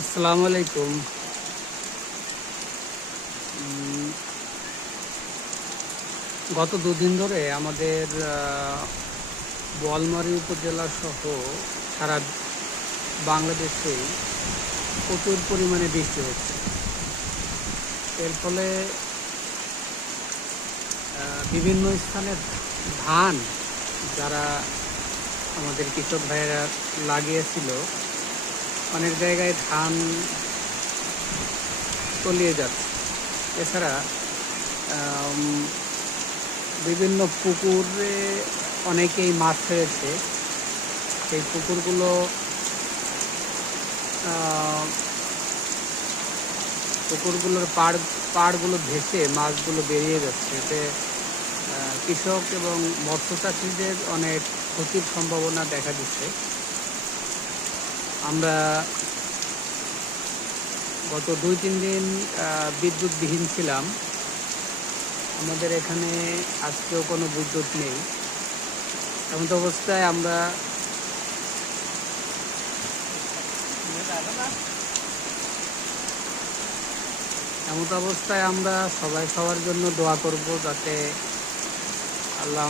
আসসালামু আলাইকুম। গত দুদিন ধরে আমাদের বোয়ালমারী উপজেলা সহ সারা বাংলাদেশে প্রচুর পরিমাণে বৃষ্টি হচ্ছে। এর ফলে বিভিন্ন স্থানে ধান যারা আমাদের কৃষক ভাইয়েরা লাগিয়েছিল, অনেক জায়গায় ধান তলিয়ে যাচ্ছে। এছাড়া আম, বিভিন্ন পুকুরে অনেকেই মাছ ছেড়েছে। সেই পুকুরগুলো আহ, পুকুরগুলোর পাড়গুলো ভেসে মাছগুলো বেরিয়ে যাচ্ছে। এতে কৃষক এবং মৎস্য চাষিদের অনেক ক্ষতির সম্ভাবনা দেখা দিচ্ছে। আমরা গত 2-3 দিন বিদ্যুৎবিহীন ছিলাম। আমাদের এখানে আজকেও কোনো বিদ্যুৎ নেই। এমন অবস্থায় আমরা সবাই সবার জন্য দোয়া করব, যাতে আল্লাহ